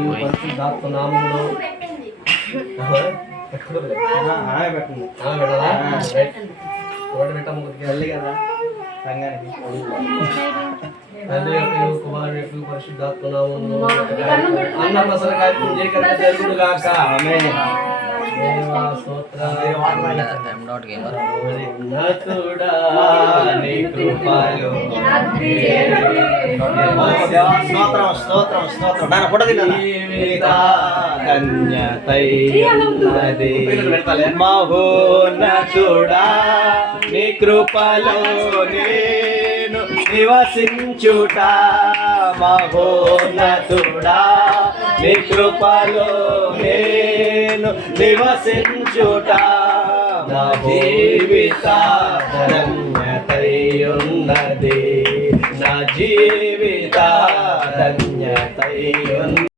పరిశుద్ధాత్మ నామములో వెళ్ళి కదా సంఘానికి తండ్రి యొక్క కుమారుడు యొక్క పరిశుద్ధాత్మ నామములో అన్న ప్రసన్న కార్యక్రమం జరుగును గాక. ఆమేన్. దేవా స్తోత్రం. ఉన్నతుడా నీ కృపలో మహోన్నతుడా నీ కృపలో నేను నివసించుట. మహోన్నతుడా నీ కృపలో నేను నివసించుట. నా జీవిత ధన్యతై ఉన్నది. నా జీవిత ధన్యతై ఉన్నది.